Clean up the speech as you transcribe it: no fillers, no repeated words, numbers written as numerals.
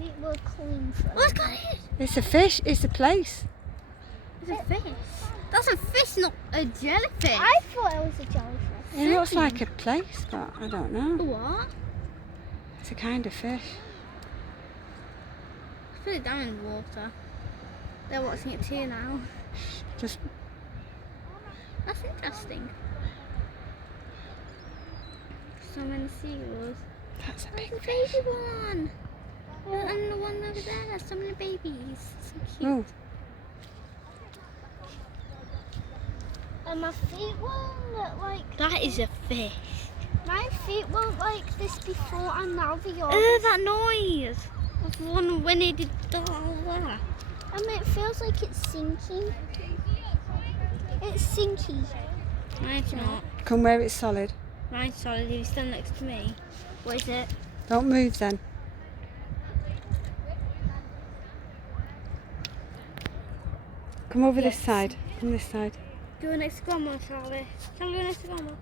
feet were clean for What's got it? It's a fish. It's a place. It's a fish. That's a fish, not a jellyfish. I thought it was a jellyfish. It looks like a place, but I don't know. What? It's a kind of fish. Put it down in the water. They're watching it too now. Just That's interesting. So many seagulls. that's a big There's a fish. baby one. And the one over there. So many babies. So cute. Oh, And my feet weren't like That is a fish. my feet weren't like this before, and now they are. That noise. Of one when it did that. It feels like it's sinking. It's sinky. Mine's not. come where it's solid. Mine's solid. If you stand next to me. What is it? Don't move then. Come over this side. Come this side. Go next to Grandma, shall we? Shall we go next to Grandma?